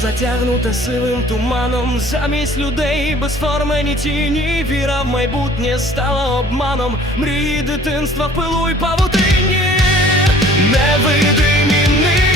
затягнуте сивим туманом, замість людей без форми ні тіні, віра в майбутнє стала обманом, мрії дитинства в пилу й павутині, невидимі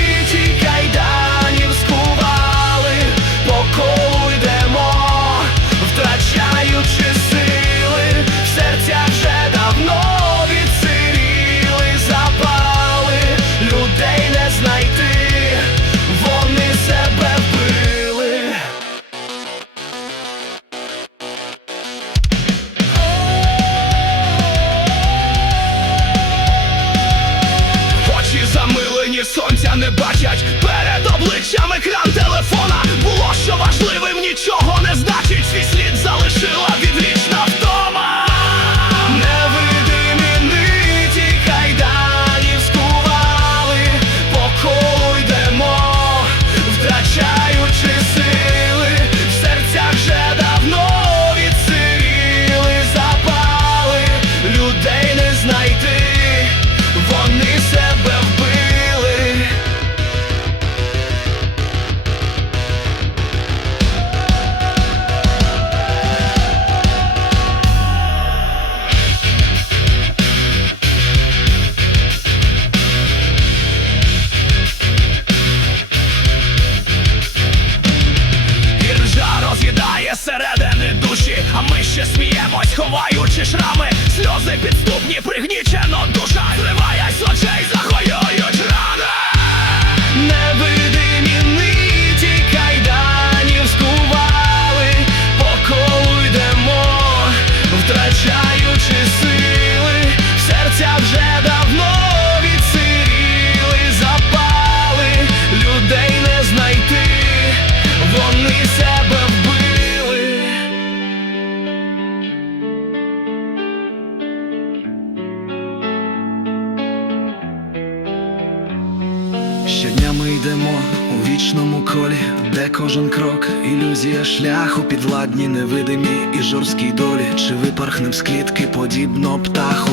сонця не бачать ховаючи сльози підступні, пригнічено душа, зриває з очей, захоюють рани. Невидимі ниті кайданів скували, по йдемо, втрачаючи сили, серця вже давно відсиріли запали, людей не знайти, вони себе Щодня ми йдемо у вічному колі, де кожен крок ілюзія шляху, підладні невидимі і жорсткій долі, чи випархнем з клітки подібно птаху.